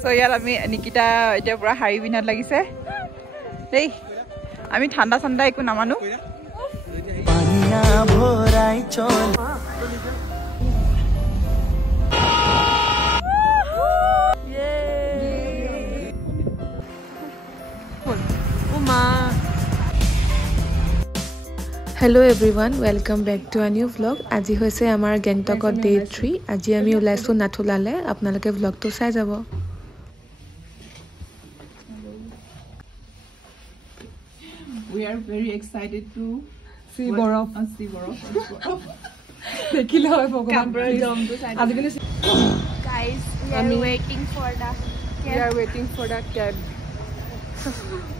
So ইয়াত আমি নিকিতা এতিয়া পুৰা হাৰি বিনাত লাগিছে দেই আমি ঠাণ্ডা ঠাণ্ডা একো নামানো পানিয়া ভৰাই চল Hello everyone, welcome back to a new vlog. Aji hoise amar Gangtok day 3. Aji ami ulaisu Nathulale. Apnaloke vlog to sai jabo. We are very excited to see Borof. See Borof. Dekila hoy Bhagwan. Guys, we are waiting for the cab. We are waiting for the cab.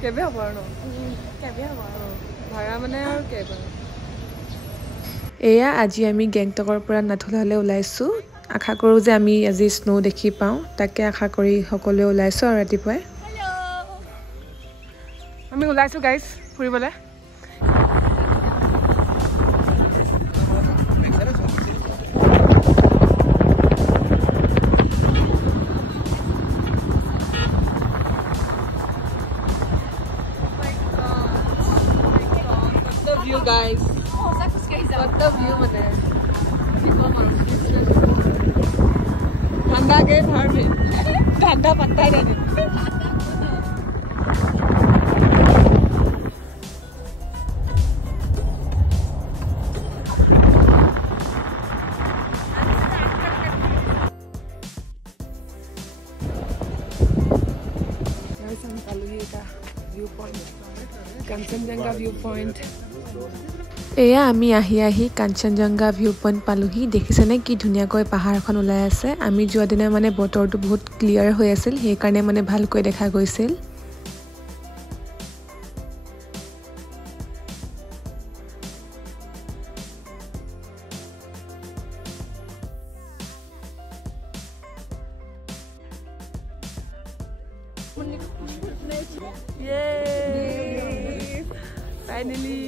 Cab e hobo no. Cab e hobo. Bhara mane aur cab. Eya aji ami Gangtokor pura Nathulale ulaisu. Akha koru je ami aji snow dekhi pau. Take akha kori hokole ulaisu aur ratipuai. Hello. Ami ulaisu guys, furibole. Guys, What the view mane? ठंडा के भर में ठंडा पत्ता जाने Kanchenjunga viewpoint. Eya ami ahi Kanchenjunga viewpoint paluhi dekhisene ki dhunia koi pahar khon ulai ase ami joa dina mane botor tu bahut clear hoi asil he karone mane bhal koi dekha goisil Yay! Finally.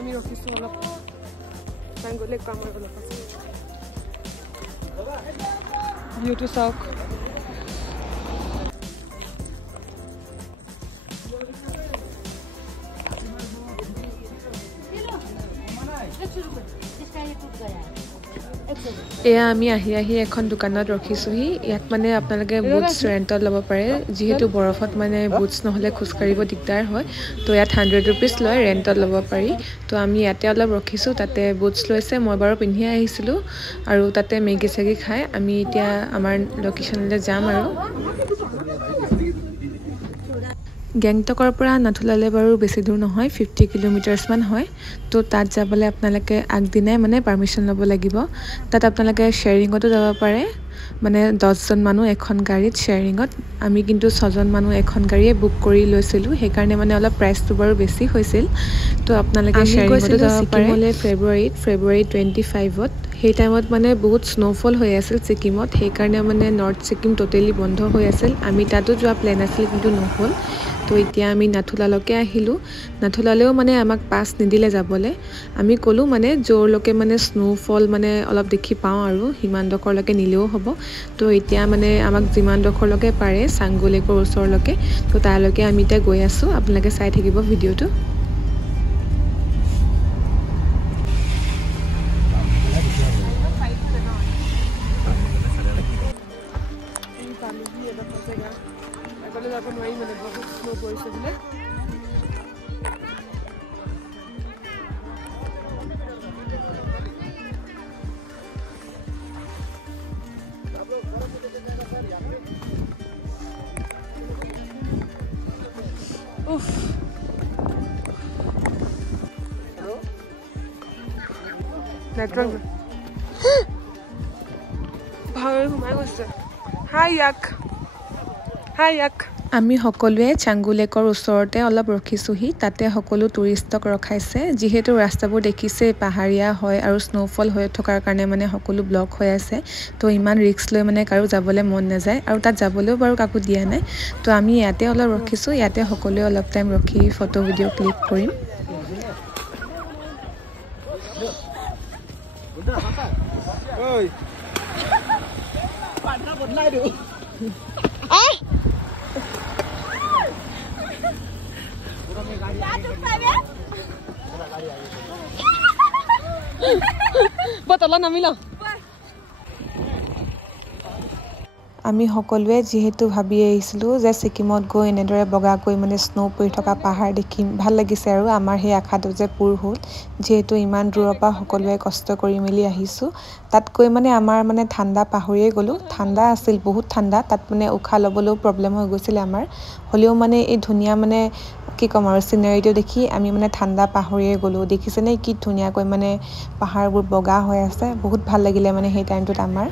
আমি ৰখিছো অলপ বাংগলে কামৰ অলপ আছে ভিউটো চাওক এয়া আমি আহি এখন দোকানত ৰখিছোহি ইয়াত মানে আপোনালোকে বুটছ ৰেন্টত ল'ব পাৰে যেহেতু বৰফত মানে বুটছ নহলে খুজ কাৰিব দিগদাৰ হয় তো ইয়াত 100 रुपीस লয় ৰেন্টত ল'ব পাৰি তো আমি ইয়াতে অলপ ৰখিছো তাতে বুটছ লৈছে মই বাৰু পিন্ধি আহিছিলো আৰু তাতে মেগি চেগি খাই আমি এতিয়া আমাৰ লোকেশনলৈ যাম আৰু Gangtokor pura Nathulale baru besi dur নহয় 50 kilometers মান হয় তো তাত যাবলে আপোনালোকে আগদিনাই মানে পারমিশন লব লাগিব তাত আপোনালোকে শেয়াৰিংতো যাব পাৰে মানে 10 জন মানুহ এখন গাড়ীত শেয়াৰিংত আমি কিন্তু 6 জন মানুহ এখন গাড়ীয়ে বুক কৰি লৈছিলো সেই কাৰণে মানে অলপ প্ৰাইসটো বাৰু বেছি হৈছিল তো আপোনালোকে শেয়াৰিংতো যাব পাৰে ফেব্ৰুৱাৰী 25ত সেই টাইমত মানে বহুত স্নোফল হৈ আছিল সিকিমত সেই কাৰণে মানে নৰ্থ সিকিম টোটালি বন্ধ হৈ আছিল আমি তাতো যোৱা প্ল্যান আছিল কিন্তু নহল তো এতিয়া আমি নাথুলালকে আহিলো নাথুলালেও মানে আমাক পাস নিদিলে যাবলে আমি কলো মানে জোৰলকে মানে স্নোফল মানে অলপ দেখি পাও আৰু হিমানদখৰলকে নিলেও হ'ব তো এতিয়া মানে আমাক জিমানদখৰলকে পাৰে সাংগুলেকৰ ওচৰলকে তো তালকে আমি তে গৈ আছো আপোনালোকে চাই থাকিব ভিডিওটো Network. Hi, Yak. হাই ইয়াক আমি সকলোৱে চাংগু লেকৰ ওচৰতে অলপ ৰখিছোহি তাতে সকলো টুৰিষ্টক ৰখাইছে যিহেতু ৰাস্তাবোৰ দেখিছে পাহাৰীয়া হয় আৰু স্নোফল হৈ থকাৰ কাৰণে মানে সকলো ব্লক হৈ আছে তো ইমান ৰিস্ক লৈ মানে কাৰো যাবলৈ মন নাযায় আৰু তাত যাবলৈও বাৰু কাকো দিয়া নাই তো আমি ইয়াতে অলপ ৰখিছো ইয়াতে সকলোৱে অলপ টাইম ৰখি ফটো ভিডিঅ' ক্লিক কৰিম ঐ পাটা বদলাই দিও বতলা নামিলা আমি সকলোৱে যেহেতু ভাবি আহিছিলো যে সিকিমত গৈ এনেদৰে বগাকৈ মানে স্নো পৰি থকা পাহাৰ দেখিম ভাল লাগিছে আৰু আমাৰ সেই আশাটো যে পূৰ হ'ল যেহেতু ইমান দূৰৰ পৰা সকলোৱে কষ্ট কৰি মেলি আহিছো তাত গৈ মানে আমাৰ মানে ঠাণ্ডা পাহৰিয়ে গ'লো ঠাণ্ডা আছিল বহুত ঠাণ্ডা তাত মানে উশাহ ল'বলৈও প্ৰব্লেম হৈ গৈছিল আমাৰ হ'লেও মানে এই ধুনীয়া মানে কি ক'ম আৰু সিনাৰীটো দেখি আমি মানে ঠাণ্ডা পাহৰিয়ে গ'লো দেখিছেনে কি ধুনীয়াকৈ মানে পাহাৰবোৰ বগা হৈ আছে বহুত ভাল লাগিলে মানে সেই টাইমটোত আমাৰ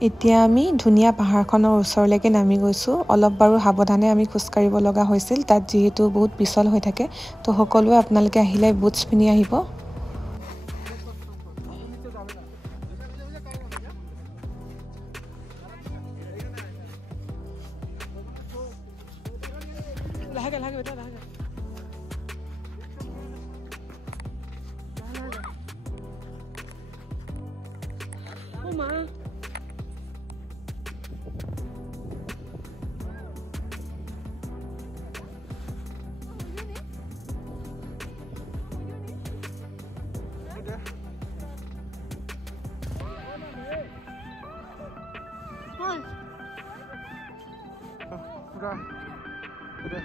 এতিয়া আমি ধুনীয়া পাহাৰখনৰ ওচৰলৈকে নামি গৈছো অলপ বাৰু সাৱধানে আমি খোজ কাঢ়িব লগা হৈছিল তাত যেহেতু বহুত পিছল হৈ থাকে তো সকলোৱে আপোনালোকে আহিলে বুটছ পিন্ধি আহিব লাহে লাহে বেটা লাহে ও মা Udah.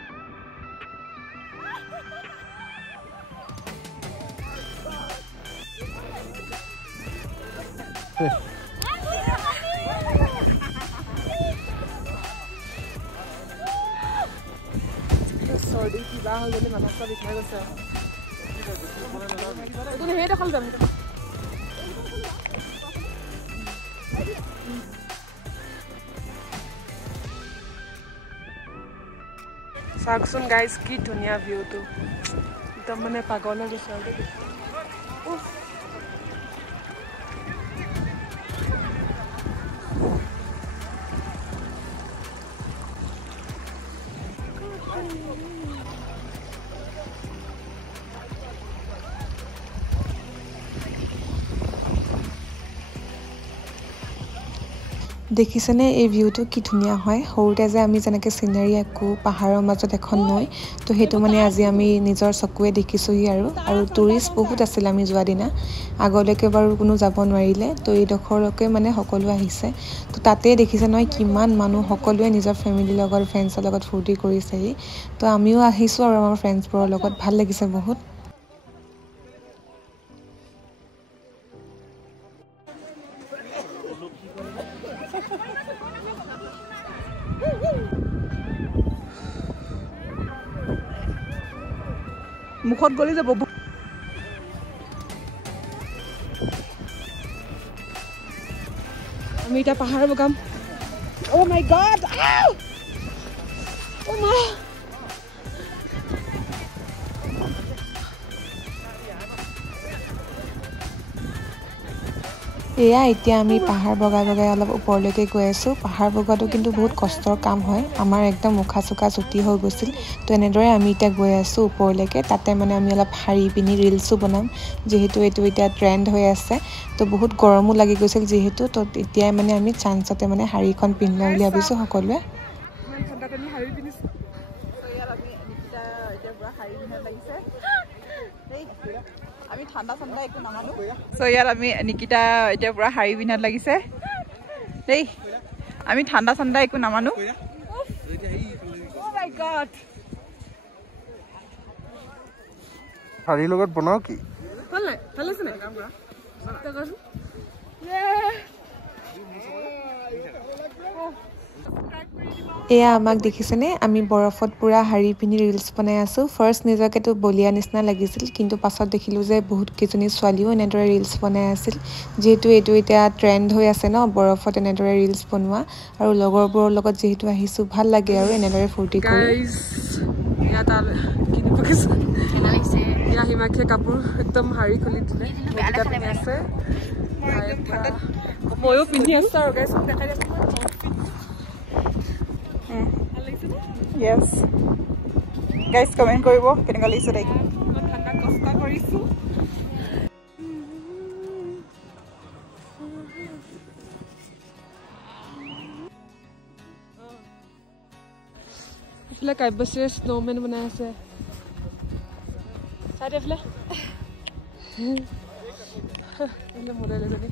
Sorry, কিবা হৈ গ'লে মাথা বিষাই গৈছে একো সেই দেখাল যাম চাওকচোন গাইজ কি ধুনীয়া ভিউটো একদম মানে পাগল হৈ গৈছে আৰু দেখিছেনে এই ভিউটো কি ধুনীয়া হয় সৰুতে যে আমি যেনেকৈ চিনাৰী আকো পাহাৰৰ মাজত এখন নৈ তো সেইটো মানে আজি আমি নিজৰ চকুৱে দেখিছোহি আৰু টুৰিষ্ট বহুত আছিল আমি যোৱা দিনা আগলৈকে বাৰু কোনো যাব নোৱাৰিলে তো এইডোখৰলৈকে মানে সকলো আহিছে তো তাতে দেখিছে নহয় কিমান মানুহ সকলোৱে নিজৰ ফেমিলিৰ লগত ফ্ৰেণ্ডছৰ লগত ফূৰ্তি কৰিছেহি তো আমিও আহিছোঁ আৰু আমাৰ ফ্ৰেণ্ডছবোৰৰ লগত ভাল লাগিছে বহুত মুখত গলি যাব আমি এটা পাহাৰ বগাম ও মাই গড ও মা এয়া এতিয়া আমি পাহাৰ বগাই বগাই অলপ ওপৰলৈকে গৈ আছোঁ পাহাৰ বগোৱাটো কিন্তু বহুত কষ্টৰ কাম হয় আমাৰ একদম মুখা চুকা চুটি হৈ গৈছিল তো এনেদৰে আমি এতিয়া গৈ আছোঁ ওপৰলৈকে তাতে মানে আমি অলপ শাৰী পিন্ধি ৰিলছো বনাম যিহেতু এইটো এতিয়া ট্ৰেণ্ড হৈ আছে তো বহুত গৰমো লাগি গৈছিল যিহেতু তো এতিয়াই মানে আমি চান্সতে মানে শাৰীখন পিন্ধিম বুলি ভাবিছোঁ সকলোৱে আমি ঠাণ্ডা ঠাণ্ডা একো নামানো সো ইয়াত আমি নিকিতা এতিয়া পুৰা শাৰী পিন্ধাত লাগিছে দেই আমি ঠাণ্ডা ঠাণ্ডা একো নামানো শাৰীৰ লগত বনাও কি ভাল নাই ভাল আছে নাই এয়া আমাক দেখিছেনে আমি বৰফত পুৰা শাৰী পিন্ধি ৰিলছ বনাই আছোঁ ফাৰ্ষ্ট নিজকেতো বলিয়া নিচিনা লাগিছিল কিন্তু পাছত দেখিলোঁ যে বহুত কেইজনী ছোৱালীও এনেদৰে ৰিলছ বনাই আছিল যিহেতু এইটো এতিয়া ট্ৰেণ্ড হৈ আছে ন বৰফত এনেদৰে ৰিলছ বনোৱা আৰু লগৰবোৰৰ লগত যিহেতু আহিছোঁ ভাল লাগে আৰু এনেদৰে ফূৰ্তি কৰি ইয়াত কিনিব গৈছে ইয়া হিমাক্ষীয়ে কাপোৰ একদম শাৰী খুলি দিলে আছে ময়ো পিন্ধি আছোঁ আৰু গাইছ দেখাই দিছোঁ Yes. Guys, comment koribo keneqa লাগিছে তাই ঠাণ্ডা কষ্ট কৰিছোঁ এইফালে কাব্যশ্ৰীয়ে স্ন'মেন বনাই আছে চাই দে এইফালে এইফালে মডেল এজনী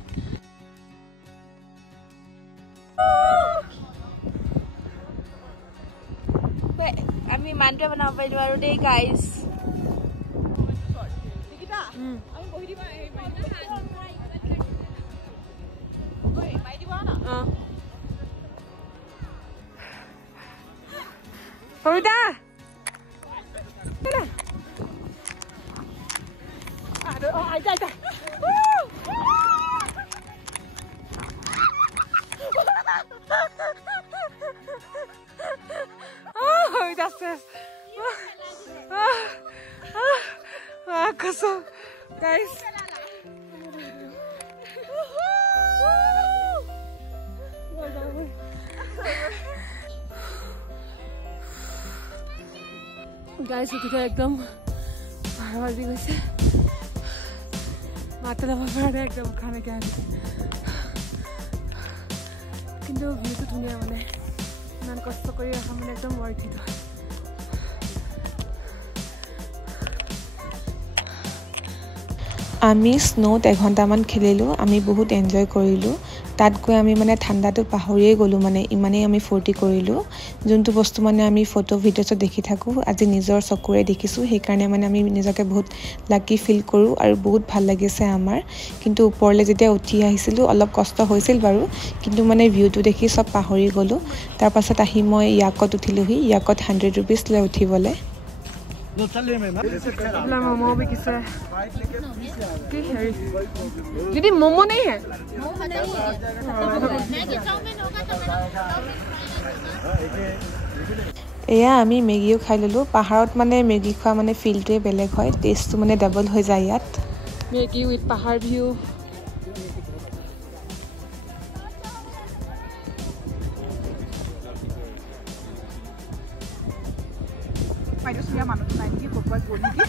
আমি মানটো বনাব পাৰিলো আৰু দেই guys Pamita! That's it. Kasam, guys. Guys, look at ekdam bahar di gaise. Mata la bahar ekdam khane ke aa. Kintu view to dhuniya mane. Nan kosto kori rakha mane ekdam worth it. আমি স্নোত এঘণ্টামান খেলিলোঁ আমি বহুত enjoy কৰিলোঁ তাত গৈ আমি মানে ঠাণ্ডাটো পাহৰিয়ে গ'লোঁ মানে ইমানেই আমি ফূৰ্তি কৰিলোঁ যোনটো বস্তু মানে আমি ফটো ভিডিঅ'ছত দেখি থাকোঁ আজি নিজৰ চকুৰে দেখিছোঁ সেইকাৰণে মানে আমি নিজকে বহুত লাকি ফিল কৰোঁ আৰু বহুত ভাল লাগিছে আমাৰ কিন্তু ওপৰলৈ যেতিয়া উঠি আহিছিলোঁ অলপ কষ্ট হৈছিল বাৰু কিন্তু মানে ভিউটো দেখি চব পাহৰি গ'লোঁ তাৰপাছত আহি মই ইয়াকত উঠিলোহি ইয়াকত 100 रुपीस লৈ উঠিবলৈ मोमो भी किस है दीदी मोमो नहीं है এয়া আমি মেগীও খাই ললোঁ পাহাৰত মানে মেগী খোৱা মানে ফিলটোৱে বেলেগ হয় টেষ্টটো মানে ডাবল হৈ যায় ইয়াত মেগী উইথ পাহাৰ view Manusia manusia ini berbuat boniti.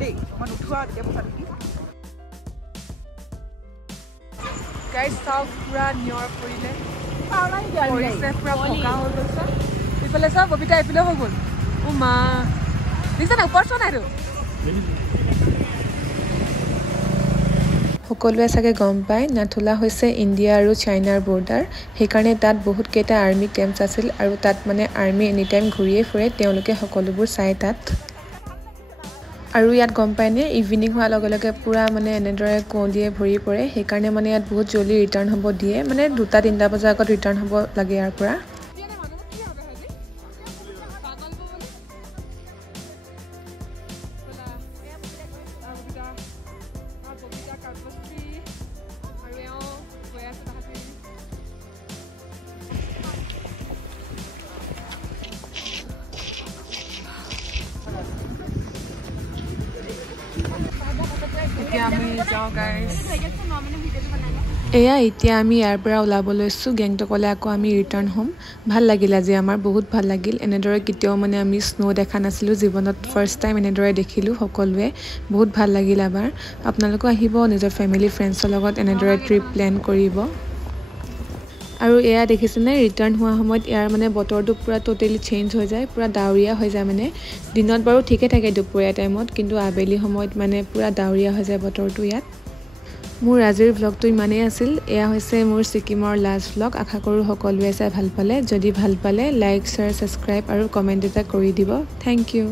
Deh, manusia dia besar ini. Guys, सब पूरा न्यूयॉर्क पड़िले Alai dia और इससे पूरा भोका हो गया सा इफले सब बबिता इफले हो गल ओ मां दिस ना ऊपर सोना रो সকলোৱে চাগে গম পায় নাথুলা হৈছে ইণ্ডিয়া আৰু চাইনাৰ বৰ্ডাৰ সেইকাৰণে তাত বহুত কেইটা আৰ্মি কেম্পছ আছিল আৰু তাত মানে আৰ্মি এনি টাইম ঘূৰিয়ে ফুৰে তেওঁলোকে সকলোবোৰ চাই তাত আৰু ইয়াত গম পায়নে ইভিনিং হোৱাৰ লগে লগে পুৰা মানে এনেদৰে কোঁৱলীয়ে ভৰি পৰে সেইকাৰণে মানে ইয়াত বহুত জলদি ৰিটাৰ্ণ হ'ব দিয়ে মানে 2-3 বজাৰ আগত ৰিটাৰ্ণ হ'ব লাগে ইয়াৰ পৰা এয়া এতিয়া আমি ইয়াৰ পৰা ওলাব লৈছোঁ গেংটকলৈ আকৌ আমি ৰিটাৰ্ণ হ'ম ভাল লাগিল আজি আমাৰ বহুত ভাল লাগিল এনেদৰে কেতিয়াও মানে আমি স্নো দেখা নাছিলোঁ জীৱনত ফাৰ্ষ্ট টাইম এনেদৰে দেখিলোঁ সকলোৱে বহুত ভাল লাগিল আমাৰ আপোনালোকো আহিব নিজৰ ফেমিলি ফ্ৰেণ্ডছৰ লগত এনেদৰে ট্ৰিপ প্লেন কৰিব আৰু এয়া দেখিছেনে ৰিটাৰ্ণ হোৱা সময়ত ইয়াৰ মানে বতৰটো পুৰা টোটেলি চেঞ্জ হৈ যায় পুৰা ডাৱৰীয়া হৈ যায় মানে দিনত বাৰু ঠিকে থাকে দুপৰীয়া টাইমত কিন্তু আবেলি সময়ত মানে পুৰা ডাৱৰীয়া হৈ যায় বতৰটো ইয়াত মোৰ আজিৰ ভ্লগটো ইমানেই আছিল এয়া হৈছে মোৰ ছিকিমৰ লাষ্ট ভ্লগ আশা কৰোঁ সকলোৱে চাই ভাল পালে যদি ভাল পালে লাইক শ্বেয়াৰ ছাবস্ক্ৰাইব আৰু কমেণ্ট এটা কৰি দিব থেংক ইউ